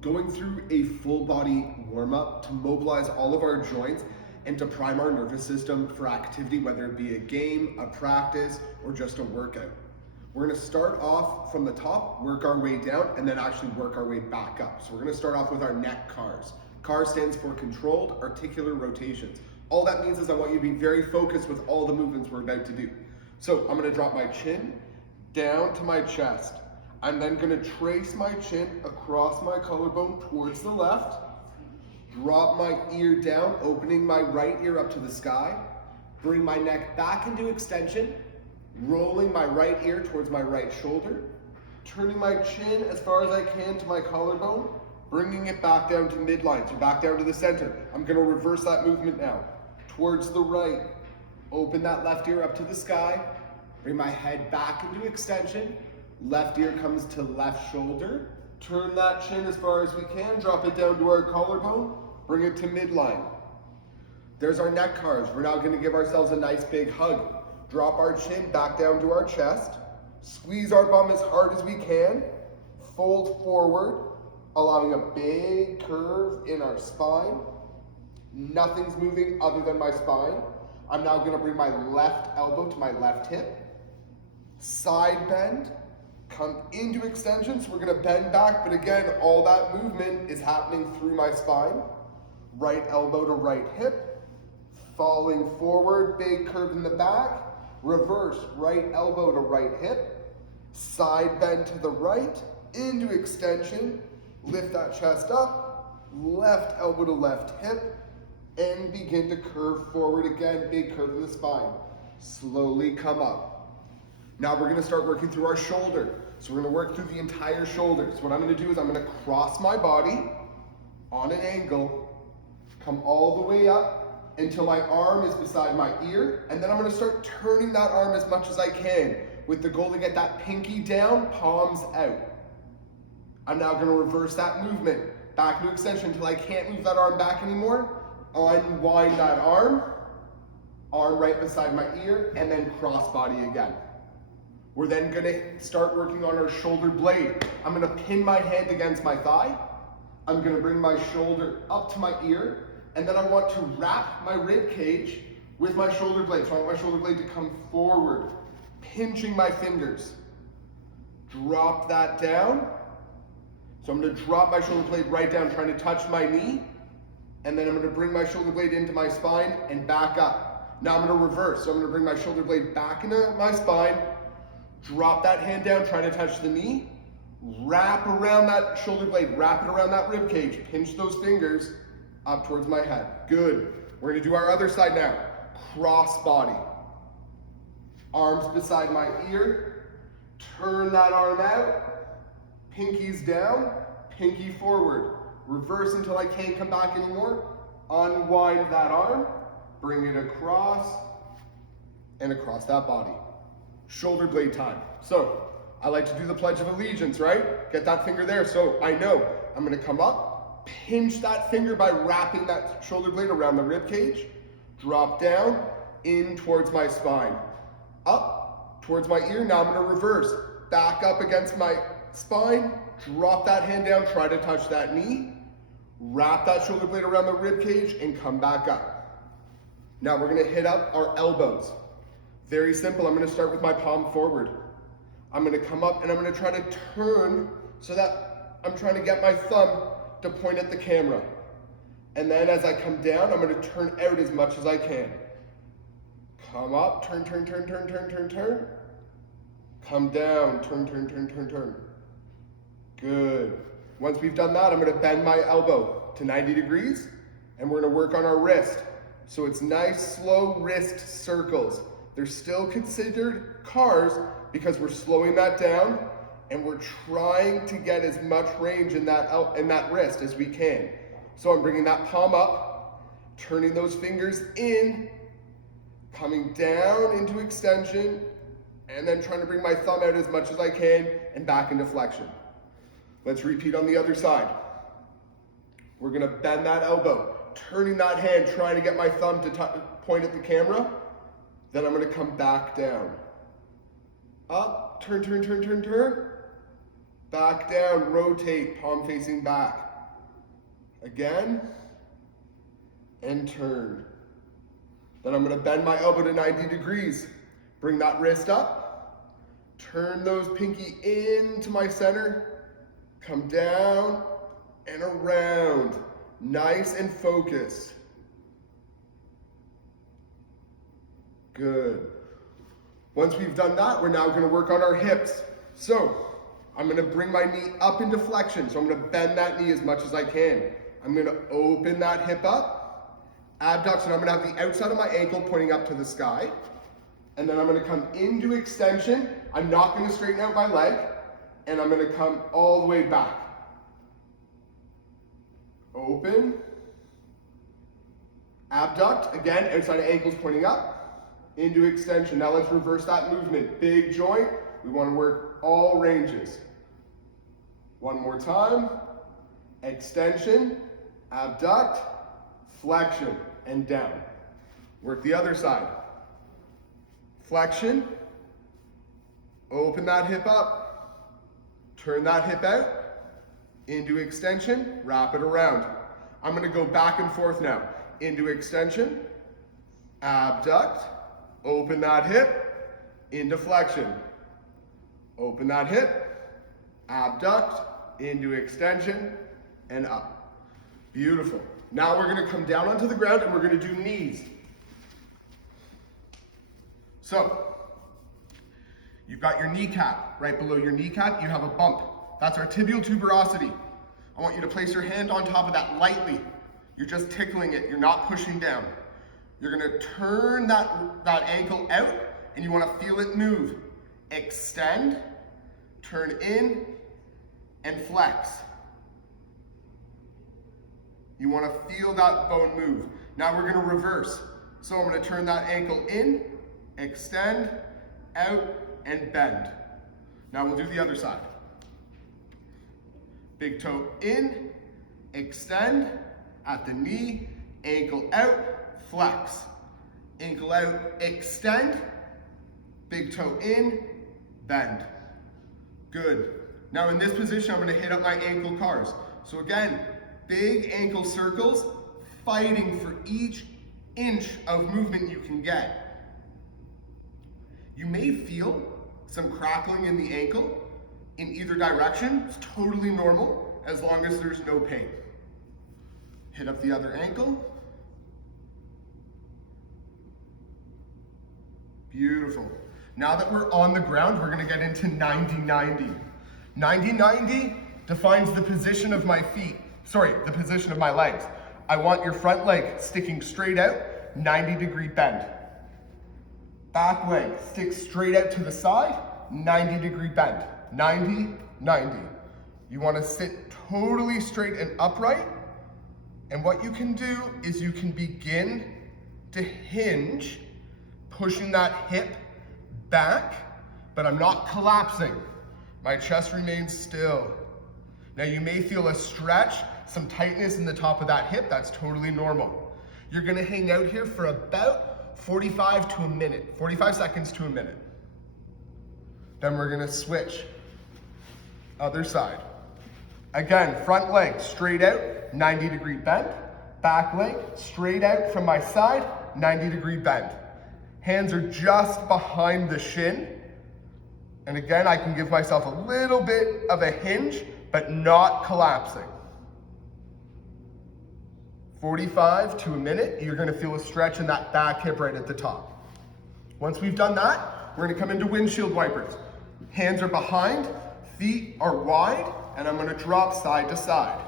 going through a full body warm up to mobilize all of our joints and to prime our nervous system for activity, whether it be a game, a practice, or just a workout. We're gonna start off from the top, work our way down, and then actually work our way back up. So we're gonna start off with our neck CARs. CAR stands for controlled articular rotations. All that means is I want you to be very focused with all the movements we're about to do. So I'm gonna drop my chin down to my chest. I'm then gonna trace my chin across my collarbone towards the left, drop my ear down, opening my right ear up to the sky, bring my neck back into extension, rolling my right ear towards my right shoulder, turning my chin as far as I can to my collarbone, bringing it back down to midline, so back down to the center. I'm gonna reverse that movement now. Towards the right, open that left ear up to the sky, bring my head back into extension, left ear comes to left shoulder, turn that chin as far as we can, drop it down to our collarbone, bring it to midline. There's our neck CARs. We're now gonna give ourselves a nice big hug. Drop our chin back down to our chest, squeeze our bum as hard as we can, fold forward, allowing a big curve in our spine. Nothing's moving other than my spine. I'm now gonna bring my left elbow to my left hip, side bend, come into extension, so we're gonna bend back, but again, all that movement is happening through my spine. Right elbow to right hip, falling forward, big curve in the back, reverse, right elbow to right hip, side bend to the right, into extension, lift that chest up, left elbow to left hip, and begin to curve forward again, big curve in the spine. Slowly come up. Now we're gonna start working through our shoulder. So we're gonna work through the entire shoulder. So what I'm gonna do is I'm gonna cross my body on an angle, come all the way up until my arm is beside my ear, and then I'm gonna start turning that arm as much as I can with the goal to get that pinky down, palms out. I'm now gonna reverse that movement, back into extension until I can't move that arm back anymore. Unwind that arm right beside my ear, and then cross body again. We're then gonna start working on our shoulder blade. I'm gonna pin my hand against my thigh. I'm gonna bring my shoulder up to my ear, and then I want to wrap my rib cage with my shoulder blade. So I want my shoulder blade to come forward, pinching my fingers. Drop that down. So I'm gonna drop my shoulder blade right down, trying to touch my knee, and then I'm gonna bring my shoulder blade into my spine and back up. Now I'm gonna reverse. So I'm gonna bring my shoulder blade back into my spine, drop that hand down, try to touch the knee, wrap around that shoulder blade, wrap it around that rib cage, pinch those fingers up towards my head. Good. We're gonna do our other side now. Cross body. Arms beside my ear, turn that arm out, pinkies down, pinky forward. Reverse until I can't come back anymore. Unwind that arm, bring it across, and across that body. Shoulder blade time. So I like to do the Pledge of Allegiance, right? Get that finger there. So I know I'm gonna come up, pinch that finger by wrapping that shoulder blade around the rib cage, drop down, in towards my spine, up towards my ear. Now I'm gonna reverse, back up against my spine, drop that hand down, try to touch that knee, wrap that shoulder blade around the rib cage, and come back up. Now we're gonna hit up our elbows. Very simple. I'm gonna start with my palm forward. I'm gonna come up and I'm gonna try to turn so that I'm trying to get my thumb to point at the camera. And then as I come down, I'm gonna turn out as much as I can. Come up, turn, turn, turn, turn, turn, turn, turn. Come down, turn, turn, turn, turn, turn. Good. Once we've done that, I'm gonna bend my elbow to 90 degrees and we're gonna work on our wrist. So it's nice, slow wrist circles. They're still considered CARs because we're slowing that down and we're trying to get as much range in that wrist as we can. So I'm bringing that palm up, turning those fingers in, coming down into extension, and then trying to bring my thumb out as much as I can and back into flexion. Let's repeat on the other side. We're gonna bend that elbow, turning that hand, trying to get my thumb to point at the camera. Then I'm gonna come back down. Up, turn, turn, turn, turn, turn. Back down, rotate, palm facing back. Again, and turn. Then I'm gonna bend my elbow to 90 degrees. Bring that wrist up, turn those pinky into my center, come down and around, nice and focused. Good. Once we've done that, we're now gonna work on our hips. So, I'm gonna bring my knee up into flexion. So I'm gonna bend that knee as much as I can. I'm gonna open that hip up, abduction. I'm gonna have the outside of my ankle pointing up to the sky. And then I'm gonna come into extension. I'm not gonna straighten out my leg. And I'm gonna come all the way back. Open. Abduct, again, outside of ankles pointing up. Into extension. Now let's reverse that movement. Big joint. We want to work all ranges. One more time. Extension, abduct, flexion, and down. Work the other side. Flexion. Open that hip up. Turn that hip out. Into extension. Wrap it around. I'm going to go back and forth now. Into extension. Abduct. Open that hip, into flexion. Open that hip, abduct, into extension, and up. Beautiful. Now we're gonna come down onto the ground and we're gonna do knees. So, you've got your kneecap. Right below your kneecap, you have a bump. That's our tibial tuberosity. I want you to place your hand on top of that lightly. You're just tickling it, you're not pushing down. You're gonna turn that ankle out and you wanna feel it move. Extend, turn in, and flex. You wanna feel that bone move. Now we're gonna reverse. So I'm gonna turn that ankle in, extend, out, and bend. Now we'll do the other side. Big toe in, extend, at the knee, ankle out, flex. Ankle out, extend, big toe in, bend. Good. Now in this position, I'm gonna hit up my ankle cars. So again, big ankle circles, fighting for each inch of movement you can get. You may feel some crackling in the ankle in either direction. It's totally normal as long as there's no pain. Hit up the other ankle. Beautiful. Now that we're on the ground, we're gonna get into 90-90. 90-90 defines the position of my feet. Sorry, the position of my legs. I want your front leg sticking straight out, 90-degree bend. Back leg sticks straight out to the side, 90-degree bend. 90-90. You wanna sit totally straight and upright. And what you can do is you can begin to hinge, pushing that hip back, but I'm not collapsing. My chest remains still. Now you may feel a stretch, some tightness in the top of that hip. That's totally normal. You're gonna hang out here for about 45 to a minute, 45 seconds to a minute. Then we're gonna switch. Other side. Again, front leg straight out, 90-degree bend. Back leg straight out from my side, 90-degree bend. Hands are just behind the shin. And again, I can give myself a little bit of a hinge, but not collapsing. 45 to a minute, you're gonna feel a stretch in that back hip right at the top. Once we've done that, we're gonna come into windshield wipers. Hands are behind, feet are wide, and I'm gonna drop side to side.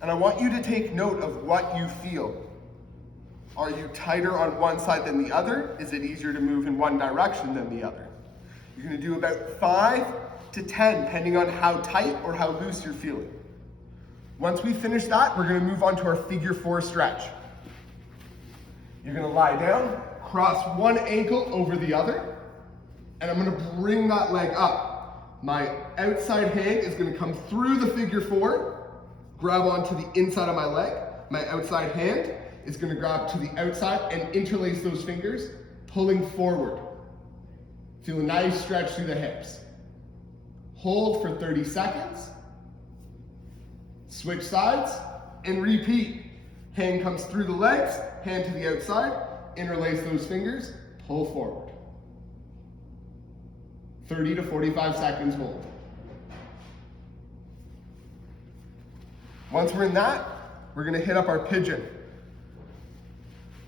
And I want you to take note of what you feel. Are you tighter on one side than the other? Is it easier to move in one direction than the other? You're gonna do about 5 to 10, depending on how tight or how loose you're feeling. Once we finish that, we're gonna move on to our figure 4 stretch. You're gonna lie down, cross one ankle over the other, and I'm gonna bring that leg up. My outside hand is gonna come through the figure 4, grab onto the inside of my leg. My outside hand is gonna grab to the outside and interlace those fingers, pulling forward. Feel a nice stretch through the hips. Hold for 30 seconds. Switch sides and repeat. Hand comes through the legs, hand to the outside, interlace those fingers, pull forward. 30 to 45 seconds hold. Once we're in that, we're gonna hit up our pigeon.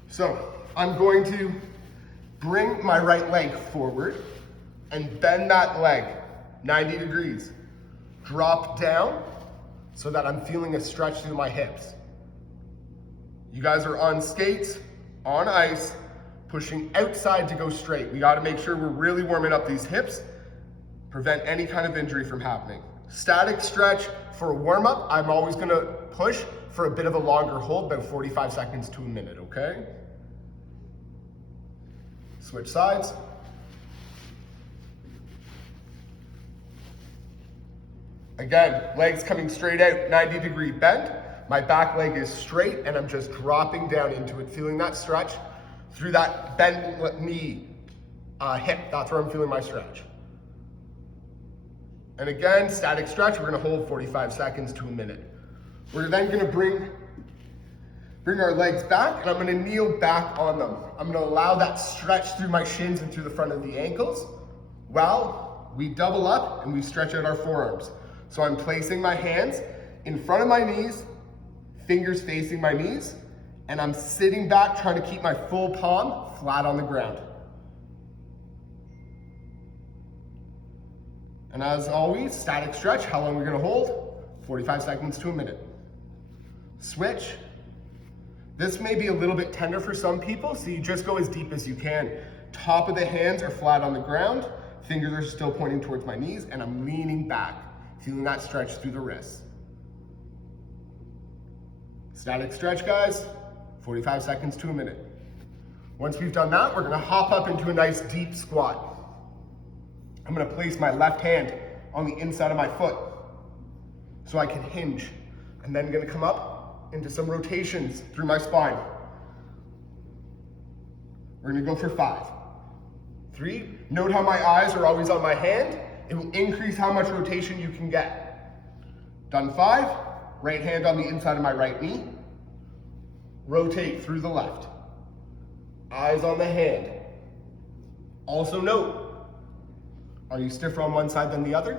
So I'm going to bring my right leg forward and bend that leg 90 degrees. Drop down so that I'm feeling a stretch through my hips. You guys are on skates, on ice, pushing outside to go straight. We gotta make sure we're really warming up these hips, prevent any kind of injury from happening. Static stretch for a warm up, I'm always gonna push for a bit of a longer hold, about 45 seconds to a minute, okay? Switch sides. Again, legs coming straight out, 90-degree bend. My back leg is straight and I'm just dropping down into it, feeling that stretch through that bent knee, hip. That's where I'm feeling my stretch. And again, static stretch, we're gonna hold 45 seconds to a minute. We're then gonna bring our legs back and I'm gonna kneel back on them. I'm gonna allow that stretch through my shins and through the front of the ankles while we double up and we stretch out our forearms. So I'm placing my hands in front of my knees, fingers facing my knees, and I'm sitting back trying to keep my full palm flat on the ground. And as always, static stretch, how long are we gonna hold? 45 seconds to a minute. Switch. This may be a little bit tender for some people, so you just go as deep as you can. Top of the hands are flat on the ground, fingers are still pointing towards my knees, and I'm leaning back, feeling that stretch through the wrists. Static stretch, guys, 45 seconds to a minute. Once we've done that, we're gonna hop up into a nice deep squat. I'm gonna place my left hand on the inside of my foot so I can hinge. And then gonna come up into some rotations through my spine. We're gonna go for 5. 3, note how my eyes are always on my hand. It will increase how much rotation you can get. Done 5, right hand on the inside of my right knee. Rotate through the left. Eyes on the hand. Also note, are you stiffer on one side than the other?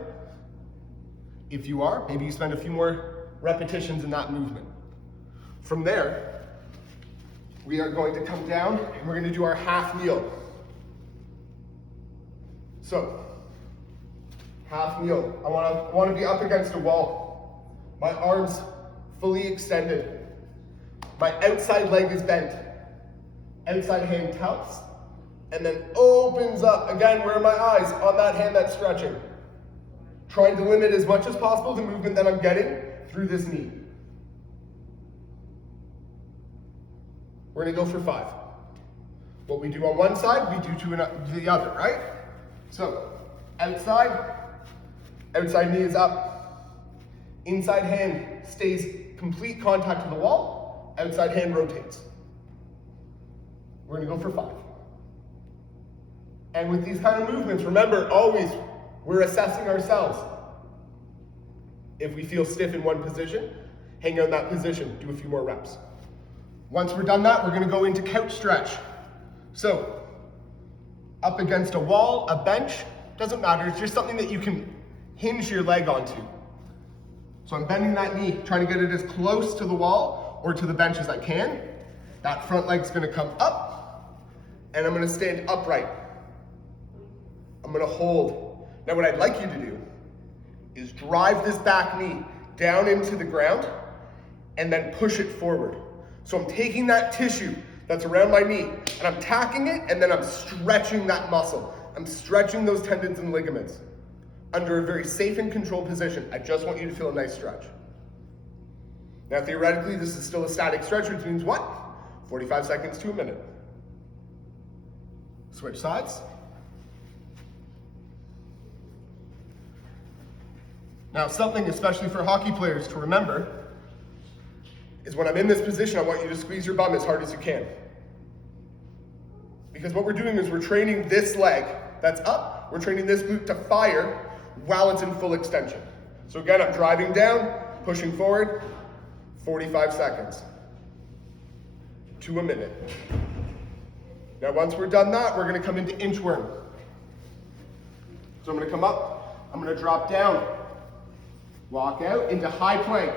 If you are, maybe you spend a few more repetitions in that movement. From there, we are going to come down and we're going to do our half kneel. So, half kneel. I want to be up against a wall. My arms fully extended. My outside leg is bent. Outside hand taps. And then opens up. Again, where are my eyes? On that hand that's stretching. Trying to limit as much as possible the movement that I'm getting through this knee. We're gonna go for 5. What we do on one side, we do to the other, right? So, outside knee is up. Inside hand stays complete contact to the wall. Outside hand rotates. We're gonna go for 5. And with these kind of movements, remember, always, we're assessing ourselves. If we feel stiff in one position, hang out in that position, do a few more reps. Once we're done that, we're gonna go into couch stretch. So, up against a wall, a bench, doesn't matter, it's just something that you can hinge your leg onto. So I'm bending that knee, trying to get it as close to the wall or to the bench as I can. That front leg's gonna come up, and I'm gonna stand upright. I'm gonna hold. Now what I'd like you to do is drive this back knee down into the ground and then push it forward. So I'm taking that tissue that's around my knee and I'm tacking it and then I'm stretching that muscle. I'm stretching those tendons and ligaments under a very safe and controlled position. I just want you to feel a nice stretch. Now theoretically, this is still a static stretch, which means what? 45 seconds to a minute. Switch sides. Now, something especially for hockey players to remember is when I'm in this position, I want you to squeeze your bum as hard as you can. Because what we're doing is we're training this leg that's up, we're training this glute to fire while it's in full extension. So again, I'm driving down, pushing forward, 45 seconds to a minute. Now once we're done that, we're gonna come into inchworm. So I'm gonna come up, I'm gonna drop down, walk out into high plank.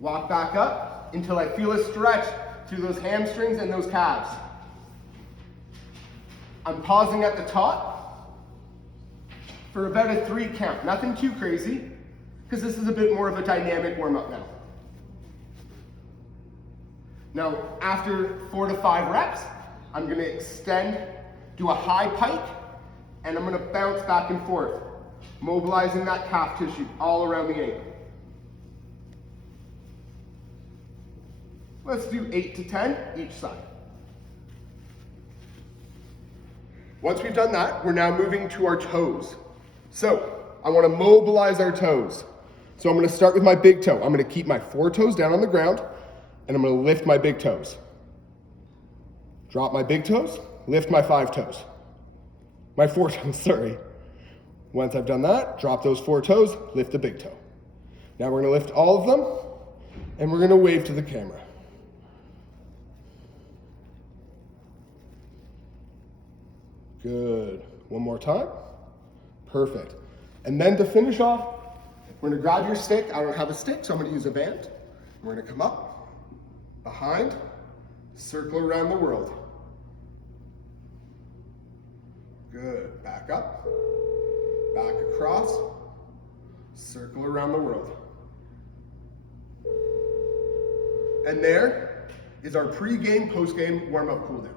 Walk back up until I feel a stretch through those hamstrings and those calves. I'm pausing at the top for about a 3 count. Nothing too crazy, because this is a bit more of a dynamic warm-up now. Now, after 4 to 5 reps, I'm gonna extend, do a high pike, and I'm gonna bounce back and forth, mobilizing that calf tissue all around the ankle. Let's do 8 to 10 each side. Once we've done that, we're now moving to our toes. So I want to mobilize our toes. So I'm going to start with my big toe. I'm going to keep my 4 toes down on the ground, and I'm going to lift my big toes. Drop my big toes, lift my 5 toes. My 4 toes, sorry. Once I've done that, drop those 4 toes, lift the big toe. Now we're going to lift all of them, and we're going to wave to the camera. Good. One more time. Perfect. And then to finish off, we're going to grab your stick. I don't have a stick, so I'm going to use a band. We're going to come up, behind, circle around the world. Good. Back up, back across, circle around the world. And there is our pre-game, post-game warm-up cool down.